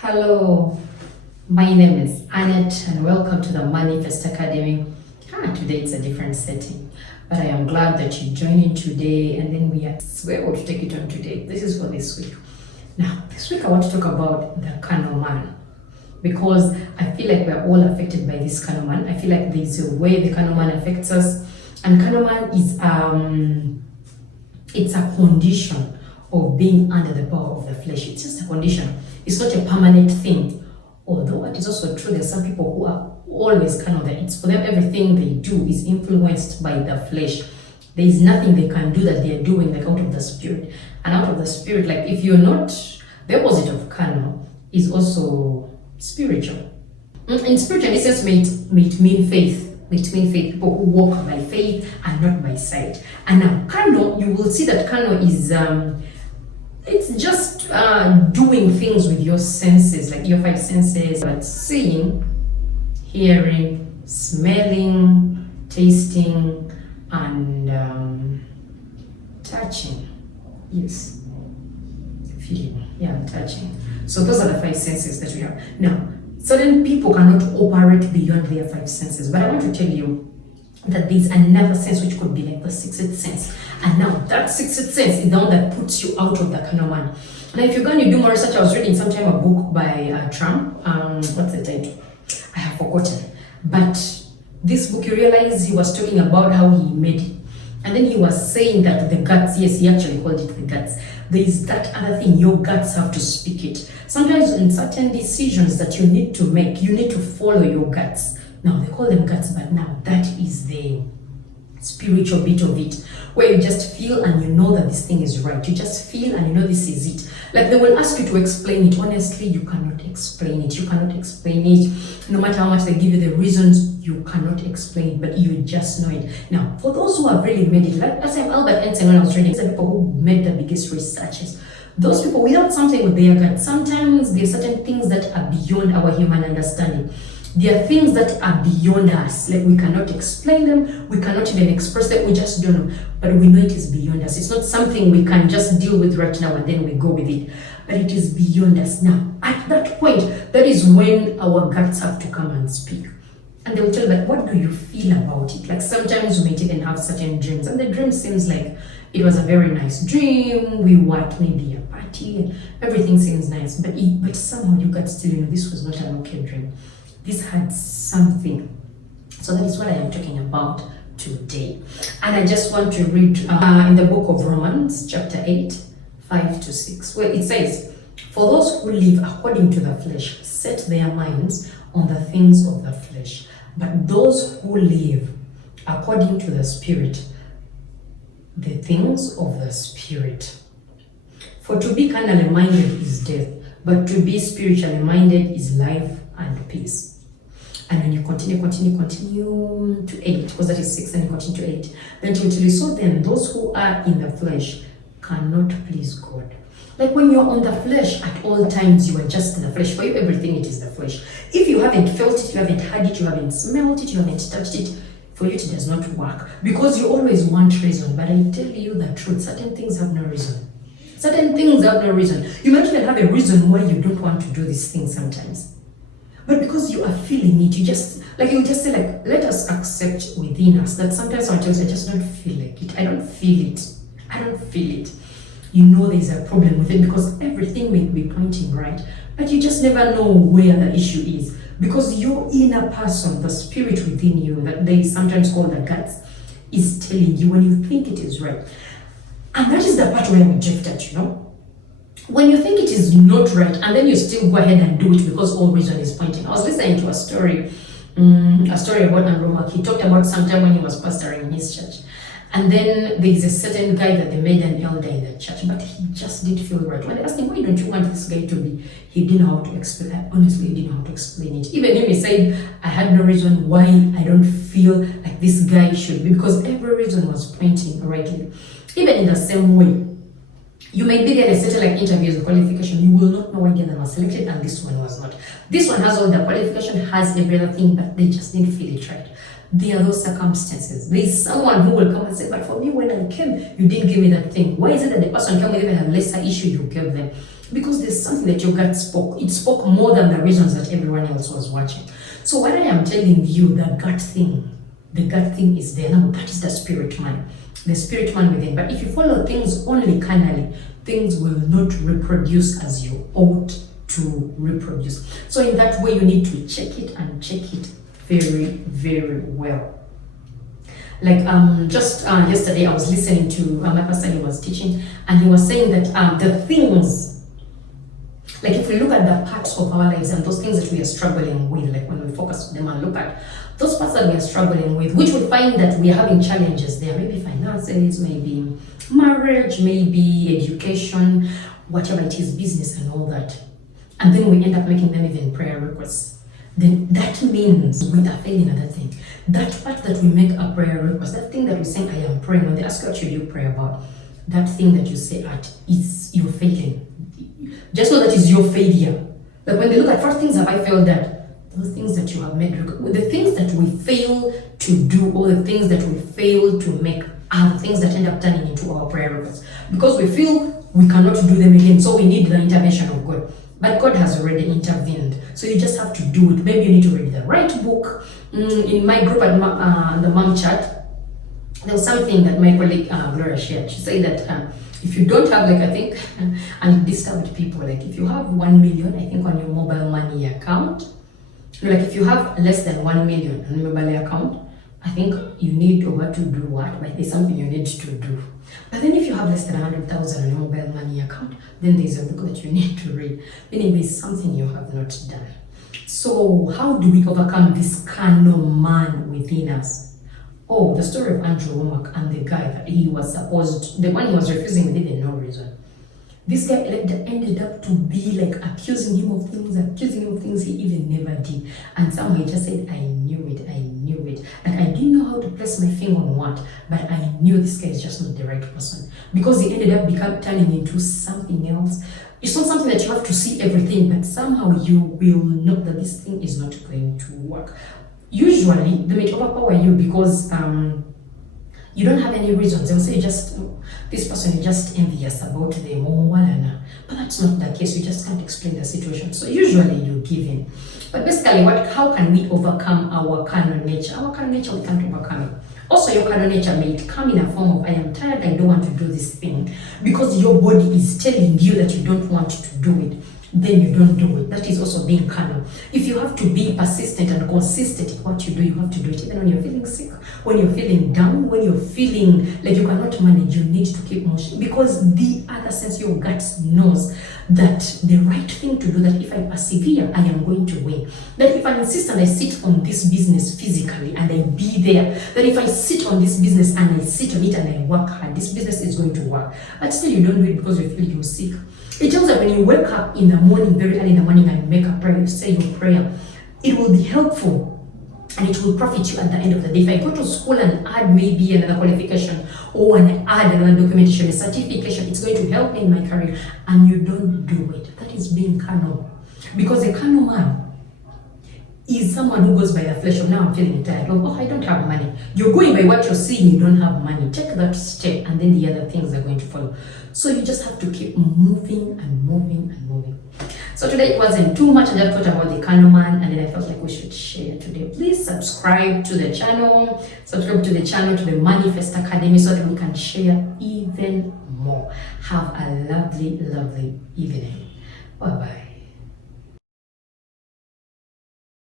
Hello, my name is Annette and welcome to the Manifest Academy. Today it's a different setting, but I am glad that you joined in today and then we're going to take it on today. This is for this week. Now, this week I want to talk about the carnal man because I feel like we're all affected by this carnal man. I feel like there's a way the carnal man affects us, and carnal man is it's a condition of being under the power of the flesh. It's just a condition. It's not a permanent thing. Although it is also true there's some people who are always carnal, that it's for them everything they do is influenced by the flesh. There is nothing they can do that they are doing like out of the spirit. And out of the spirit, like if you're not, the opposite of carnal is also spiritual. In spiritual, it says may it mean faith. It means faith, people who walk by faith and not by sight. And now carnal, you will see that carnal is it's just doing things with your senses, like your five senses, but seeing, hearing, smelling, tasting, and touching. Yes, feeling, yeah, touching. So those are the five senses that we have. Now, certain people cannot operate beyond their five senses, but I want to tell you that there's another sense which could be like the sixth sense. And now that sixth sense is the one that puts you out of the carnal man. Now if you're going to do more research, I was reading sometime a book by Trump. What's the title? I have forgotten. But this book, you realize he was talking about how he made it. And then he was saying that the guts, yes, he actually called it the guts. There is that other thing, your guts have to speak it. Sometimes in certain decisions that you need to make, you need to follow your guts. Now they call them guts, but now that is the spiritual bit of it, where you just feel and you know that this thing is right. You just feel and you know this is it. Like they will ask you to explain it. Honestly, you cannot explain it. You cannot explain it. No matter how much they give you the reasons, you cannot explain it, but you just know it. Now, for those who have really made it, like I said, Albert Einstein, when I was reading, the people who made the biggest researches, those people without something with their gut, sometimes there are certain things that are beyond our human understanding. There are things that are beyond us, like we cannot explain them, we cannot even express them, we just don't know, but we know it is beyond us. It's not something we can just deal with right now and then we go with it, but it is beyond us. Now, at that point, that is when our guts have to come and speak. And they will tell you, like, what do you feel about it? Like sometimes we might even have certain dreams, and the dream seems like it was a very nice dream, we were at maybe a party, and everything seems nice, but somehow you got still, this was not an okay dream. This had something. So that is what I am talking about today. And I just want to read in the book of Romans, chapter 8, 5 to 6, where it says, "For those who live according to the flesh set their minds on the things of the flesh, but those who live according to the Spirit, the things of the Spirit. For to be carnally minded is death, but to be spiritually minded is life and peace." And when you continue to 8, because that is 6, and you continue to 8, then till you so then those who are in the flesh cannot please God. Like when you're on the flesh at all times, you are just in the flesh. For you, everything it is the flesh. If you haven't felt it, you haven't had it, you haven't smelled it, you haven't touched it, for you it does not work. Because you always want reason. But I tell you the truth, certain things have no reason. Certain things have no reason. You might even have a reason why you don't want to do this thing sometimes. But because you are feeling it, you just say, like, let us accept within us that sometimes I just don't feel like it. I don't feel it. I don't feel it. You know there's a problem with it because everything may be pointing right, but you just never know where the issue is. Because your inner person, the spirit within you, that they sometimes call the guts, is telling you when you think it is right. And that is the part where we drift at, When you think it is not right, and then you still go ahead and do it because all reason is pointing. I was listening to a story about Andrew Mark. He talked about sometime when he was pastoring in his church. And then there is a certain guy that they made an elder in the church, but he just didn't feel right. When they asked him, why don't you want this guy to be? He didn't know how to explain it. Honestly, he didn't know how to explain it. Even him, he said, I had no reason why I don't feel like this guy should be, because every reason was pointing rightly. Even in the same way, you may be there at certain like interviews or qualification, you will not know why them was selected and this one was not. This one has all the qualification, has every other thing, but they just didn't feel it right. There are those circumstances. There is someone who will come and say, but for me, when I came, you didn't give me that thing. Why is it that the person came with even a lesser issue you gave them? Because there's something that your gut spoke. It spoke more than the reasons that everyone else was watching. So what I am telling you, the gut thing is there. Now, that is the spirit man. The spirit man within. But if you follow things only carnally, things will not reproduce as you ought to reproduce. So in that way, you need to check it and check it very, very well. Like just yesterday, I was listening to my pastor. He was teaching, and he was saying that the things, like if we look at the parts of our lives and those things that we are struggling with, like when we focus on them and look at those parts that we are struggling with, which we find that we are having challenges there, maybe finances, maybe marriage, maybe education, whatever it is, business and all that, and then we end up making them even prayer requests. Then that means we are failing at that thing. That part that we make a prayer request, that thing that we say, I am praying, when they ask you what should you pray about, that thing that you say at is you're failing. Just know that is your failure. Like when they look at what things have I failed at, those things that you have made, the things that we fail to do, or the things that we fail to make, are the things that end up turning into our prayer requests. Because we feel we cannot do them again, so we need the intervention of God. But God has already intervened. So you just have to do it. Maybe you need to read the right book. In my group at the mom chat, there was something that my colleague Gloria shared. She said that if you don't have, like, I think, and it disturbed people, like if you have 1 million, I think, on your mobile money account, like if you have less than 1 million on your mobile account, I think you need to do what? But there's something you need to do. But then if you have less than 100,000 on your mobile money account, then there's a book that you need to read. Meaning there's something you have not done. So how do we overcome this carnal man within us? Oh, the story of Andrew Womack and the guy that he was supposed, the one he was refusing, we didn't know reason. This guy ended up to be like accusing him of things he even never did. And somehow he just said, I knew it. Like I didn't know how to place my finger on what, but I knew this guy is just not the right person. Because he ended up turning into something else. It's not something that you have to see everything, but somehow you will know that this thing is not going to work. Usually, they may overpower you because you don't have any reasons. They'll say this person is just envious about them, but that's not the case. You just can't explain the situation. So usually you give in. But basically, how can we overcome our carnal nature? Our carnal nature, we can't overcome it. Also, your carnal nature may come in a form of, I am tired, I don't want to do this thing. Because your body is telling you that you don't want to do it. Then you don't do it. That is also being carnal. If you have to be persistent and consistent in what you do, you have to do it. Even when you're feeling sick, when you're feeling down, when you're feeling like you cannot manage, you need to keep motion. Because the other sense, your gut knows that the right thing to do, that if I persevere, I am going to win. That if I insist and I sit on this business physically and I be there, that if I sit on this business and I sit on it and I work hard, this business is going to work. But still you don't do it because you feel you're sick. It tells that when you wake up in the morning, very early in the morning, and make a prayer, you say your prayer, it will be helpful and it will profit you at the end of the day. If I go to school and add maybe another qualification or add another documentation, a certification, it's going to help me in my career, and you don't do it. That is being carnal. Because a carnal man is someone who goes by the flesh of, now I'm feeling tired, oh, I don't have money. You're going by what you're seeing, you don't have money. Take that step and then the other things are going to follow. So you just have to keep moving and moving and moving. So today it wasn't too much. I just thought about the carnal man, and then I felt like we should share today. Please subscribe to the channel, to the Manifest Academy, so that we can share even more. Have a lovely, lovely evening. Bye-bye.